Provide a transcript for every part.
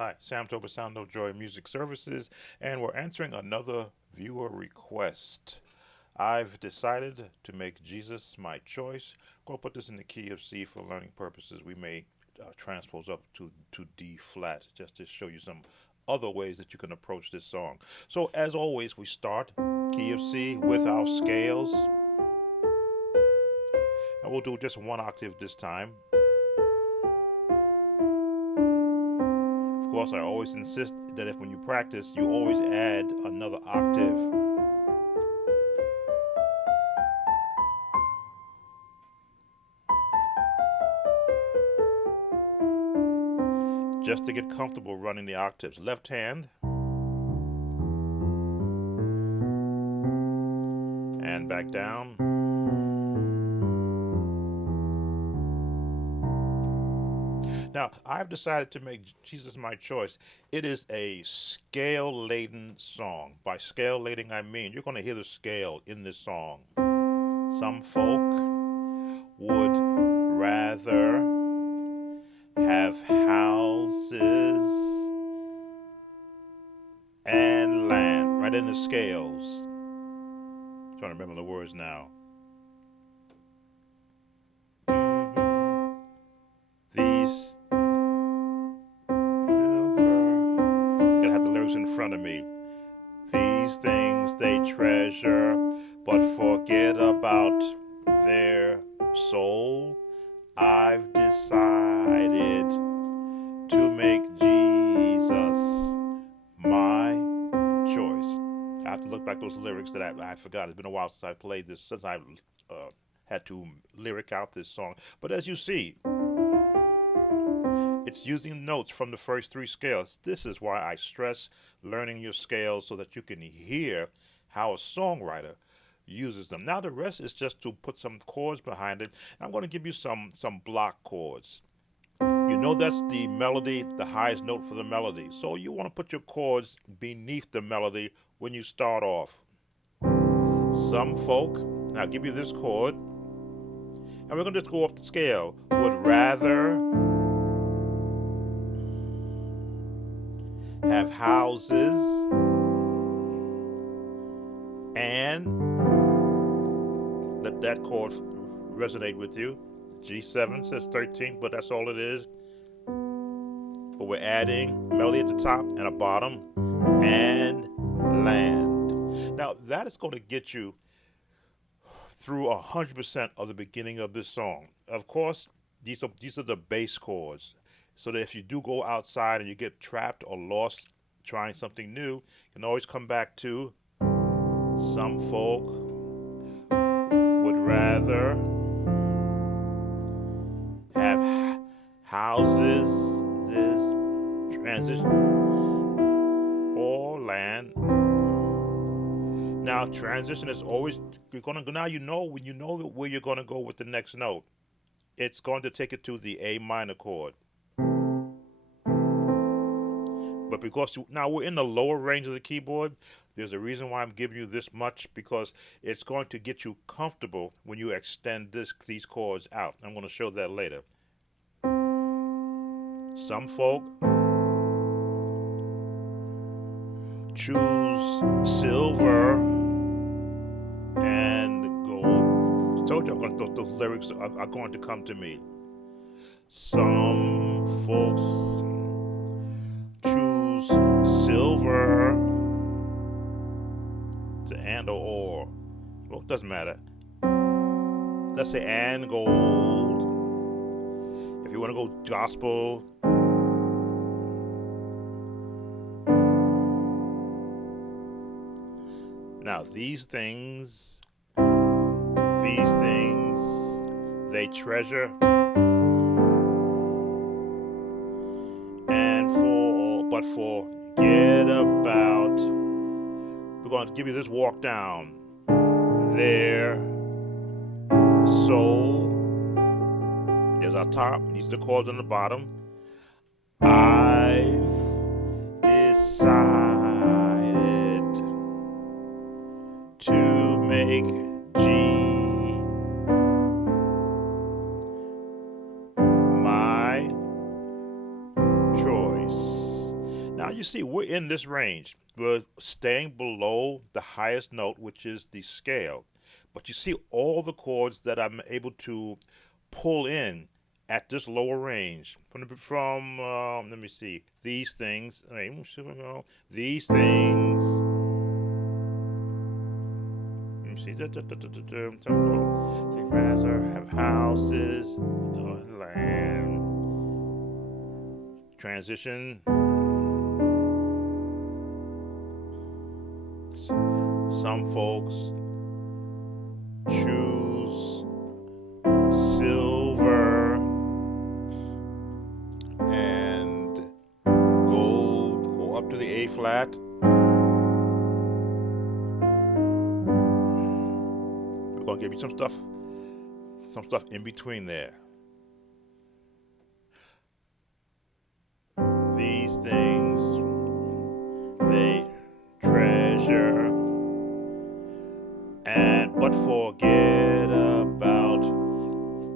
Hi, Sam Tober, Sound of Joy Music Services, and we're answering another viewer request. I've decided to make Jesus my choice. Go put this in the key of C for learning purposes. We may transpose up to D flat just to show you some other ways that you can approach this song. So, as always, we start key of C with our scales, and we'll do just one octave this time. Of course, I always insist that if when you practice, you always add another octave. Just to get comfortable running the octaves. Left hand and back down. Now, I've decided to make Jesus my choice. It is a scale laden song. By scale laden, I mean you're going to hear the scale in this song. Some folk would rather have houses and land right in the scales. I'm trying to remember the words now. These gotta have the lyrics in front of me. These things they treasure, but forget about their soul. I've decided to make Jesus my choice. I have to look back those lyrics that I forgot. It's been a while since I played this, since I had to lyric out this song. But as you see, it's using notes from the first three scales. This is why I stress learning your scales so that you can hear how a songwriter uses them. Now the rest is just to put some chords behind it. I'm going to give you some block chords. You know that's the melody, the highest note for the melody. So you want to put your chords beneath the melody when you start off. Some folk, now I'll give you this chord, and we're going to just go off the scale. Would rather have houses and let that chord resonate with you. G7 says 13, but that's all it is. But we're adding melody at the top and a bottom and land. Now that is going to get you through 100% of the beginning of this song. Of course, these are the bass chords. So that if you do go outside and you get trapped or lost trying something new, you can always come back to some folk would rather have houses, this transition, or land. Now, transition is always you're gonna now you know when you know where you're gonna go with the next note. It's going to take it to the A minor chord. But because now we're in the lower range of the keyboard, there's a reason why I'm giving you this much because it's going to get you comfortable when you extend these chords out. I'm going to show that later. Some folk choose silver and gold. I told you those lyrics are going to come to me. Some folks choose silver to and or. Well, it doesn't matter. Let's say and gold. If you want to go gospel, now these things, they treasure. But forget about, we're going to give you this walk down. Their soul, there's our top, these are the chords on the bottom. I've decided to make G my choice. Now you see we're in this range. We're staying below the highest note, which is the scale. But you see all the chords that I'm able to pull in at this lower range. Let me see, these things. These things. Let me see. Have houses, land. Transition. Some folks choose silver and gold, go up to the A flat. We're gonna give you some stuff in between there. These things they treasure, but forget about.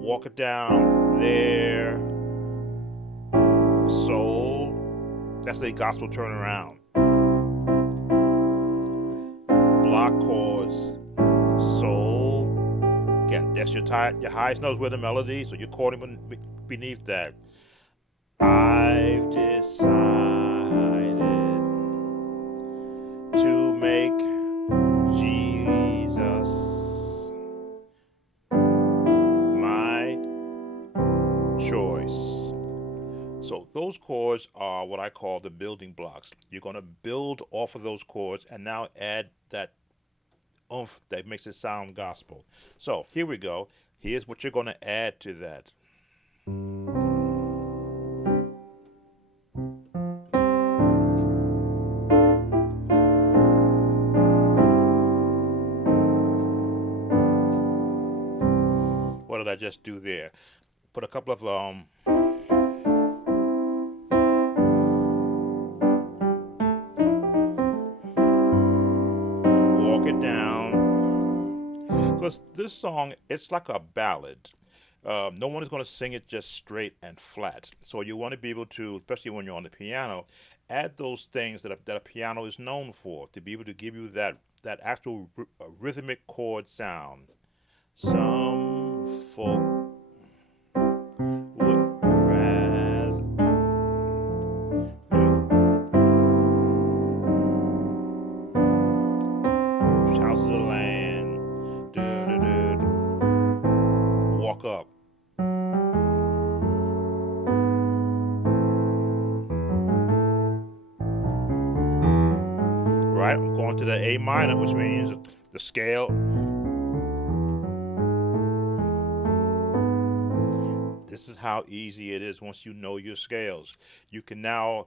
Walk it down their soul. That's the gospel turnaround. Block chords, soul. Again, that's your highest notes with the melody, so you're chording beneath that. I've decided to make Jesus my choice. So those chords are what I call the building blocks. You're going to build off of those chords and now add that oomph that makes it sound gospel. So here we go. Here's what you're going to add to that. What did I just do there? Put a couple of walk it down, because this song, it's like a ballad. No one is going to sing it just straight and flat. So you want to be able to, especially when you're on the piano, add those things that a piano is known for, to be able to give you that actual rhythmic chord sound. Some folk would rise. Houses of the land. Walk up. Right, I'm going to the A minor, which means the scale. This is how easy it is once you know your scales. You can now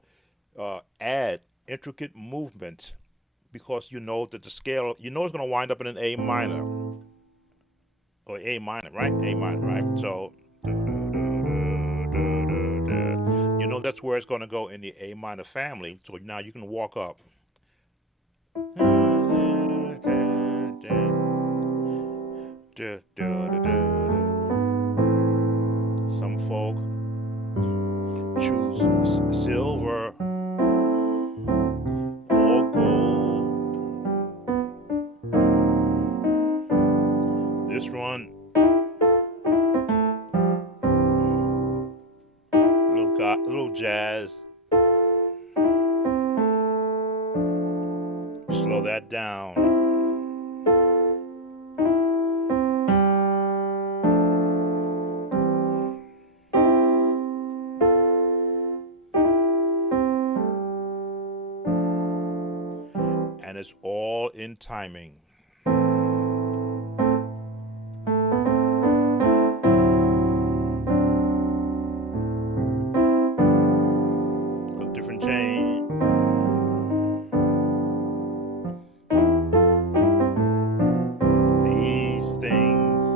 add intricate movement, because you know that the scale, you know it's going to wind up in an A minor. Or A minor, right? A minor, right? So, you know that's where it's going to go in the A minor family. So now you can walk up. Some folk choose silver or gold. This one, little jazz. Slow that down. And it's all in timing. A different change. These things.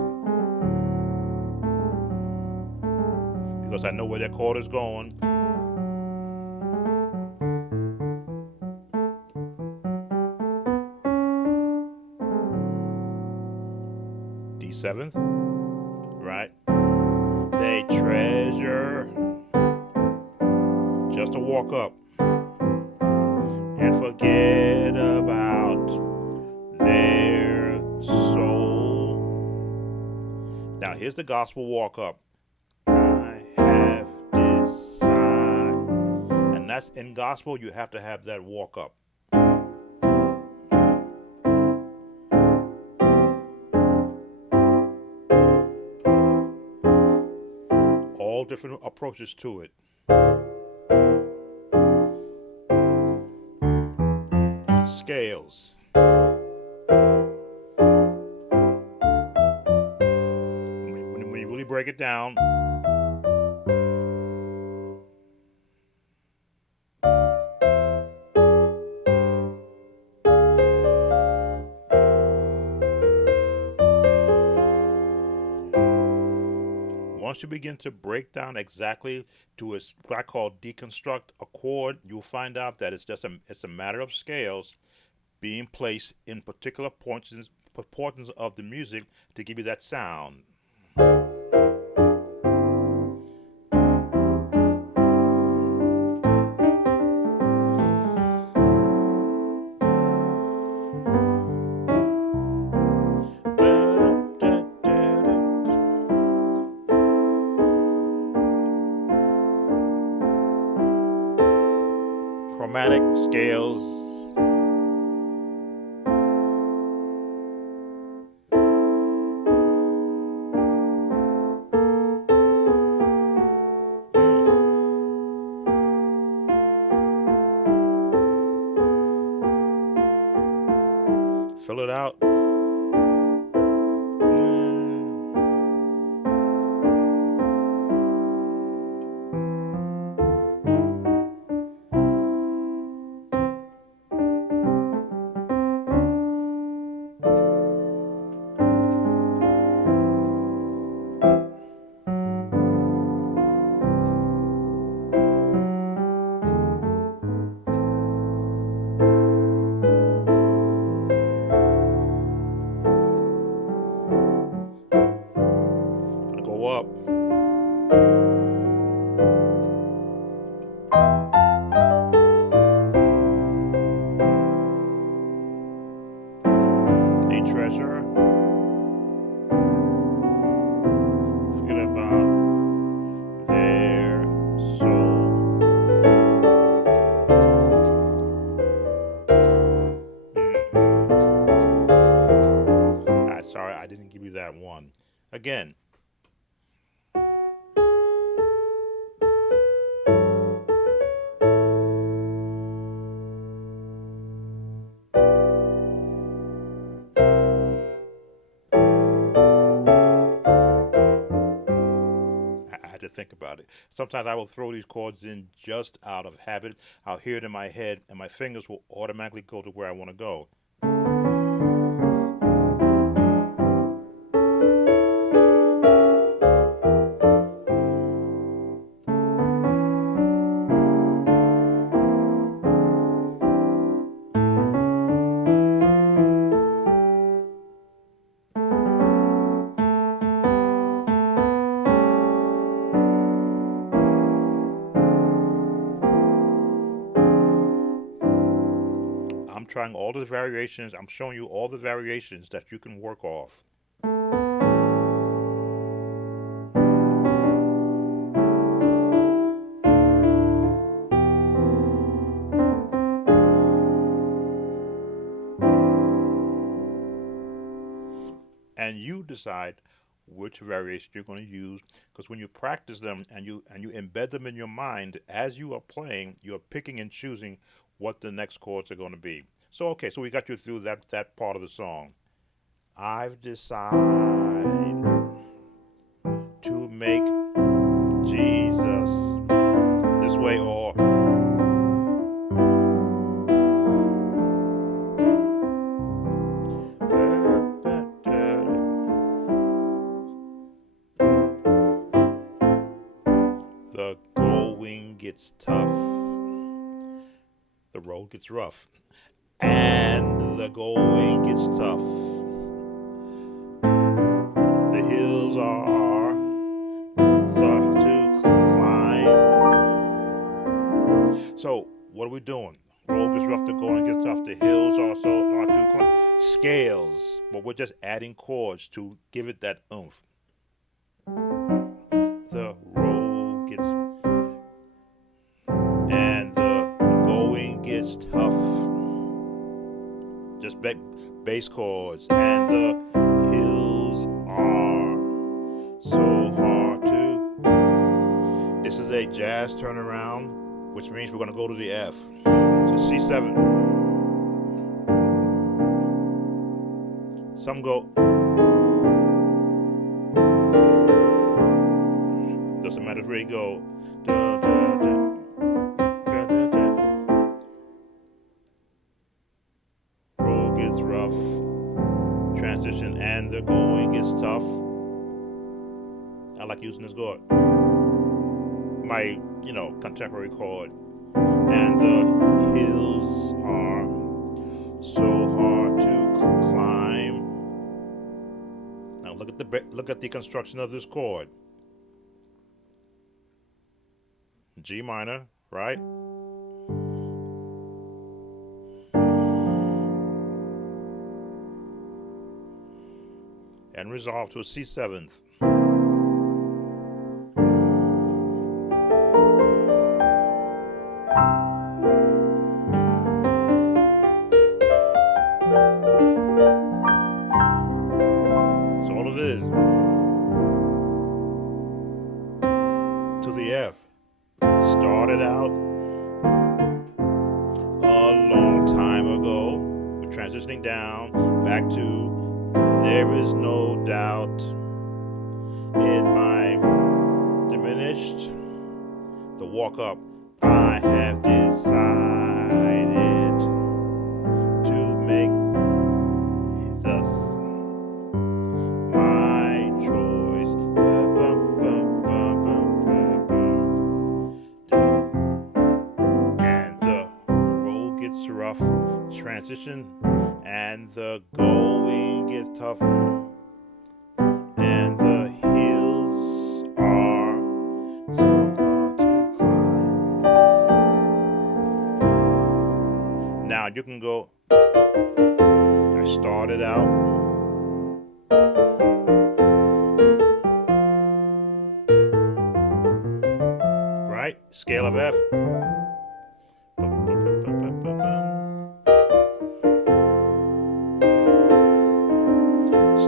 Because I know where that chord is going. D7th, right? They treasure just to walk up. and forget about their soul. Now here's the gospel walk up. I have decided. And that's in gospel, you have to have that walk up. All different approaches to it. Scales. When you really break it down, once you begin to break down exactly to what I call deconstruct a chord, you'll find out that it's a matter of scales being placed in particular portions of the music to give you that sound. Chromatic scales. Fill it out. Go up. A treasure. Forget about their soul. Sorry, I didn't give you that one. Again. To think about it. Sometimes I will throw these chords in just out of habit. I'll hear it in my head and my fingers will automatically go to where I want to go. I'm trying all the variations. I'm showing you all the variations that you can work off. And you decide which variation you're going to use, because when you practice them and you embed them in your mind as you are playing, you're picking and choosing what the next chords are going to be. So okay, so we got you through that part of the song. I've decided to make Jesus this way, or the going gets tough, the road gets rough, and the going gets tough. The hills are hard to climb. So what are we doing? Road gets rough, the going gets tough, the hills also are too close. Scales, but we're just adding chords to give it that oomph. The road gets, and the going gets tough. Just bass chords, and the hills are so hard to. This is a jazz turnaround, which means we're going to go to the F, to C7. Some go. Doesn't matter where you go. Da, da, da, da, da, da. Road gets rough. Transition and the going gets tough. I like using this chord. My, contemporary chord. And the hills are so hard to climb. Now look at the construction of this chord. G minor, right? And resolve to a C7th. That's all it is. To the F. Started out a long time ago. We're transitioning down back to there is no doubt in my diminished. The walk up. I have decided to make Jesus my choice. And the road gets rough, transition, and the going gets tough, and the hills are so hard to climb. Now you can go. I started out. Right? Scale of F.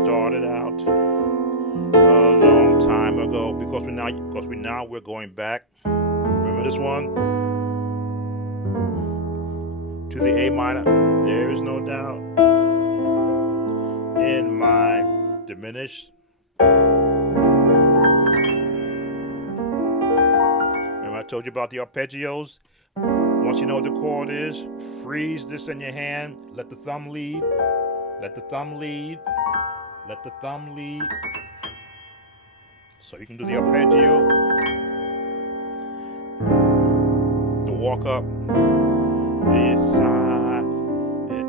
Started out a long time ago because we're going back. Remember this one? To the A minor. There is no doubt in my diminished. Remember I told you about the arpeggios? Once you know what the chord is, freeze this in your hand. Let the thumb lead. Let the thumb lead. Let the thumb lead. So you can do the arpeggio. The walk up. Beside it.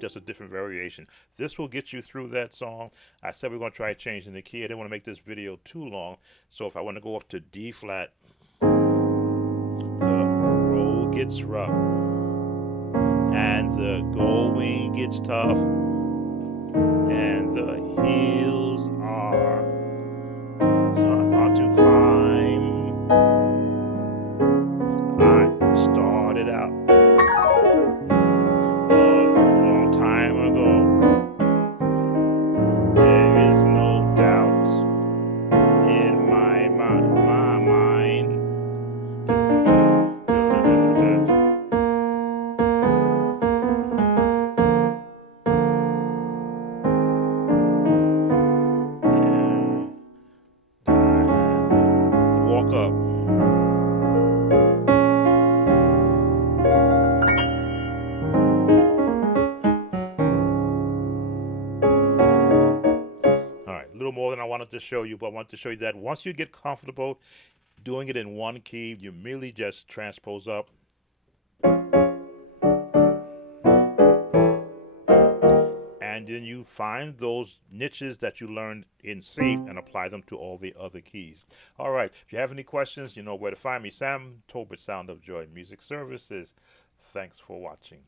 Just a different variation. This will get you through that song. I said we're going to try changing the key. I didn't want to make this video too long. So if I want to go up to D flat, the road gets rough and the going gets tough and the hills are so hard to climb. I started out up. All right, a little more than I wanted to show you, but I wanted to show you that once you get comfortable doing it in one key, you merely just transpose up. and then you find those niches that you learned in C and apply them to all the other keys. All right. If you have any questions, you know where to find me. Sam Tolbert, Sound of Joy Music Services. Thanks for watching.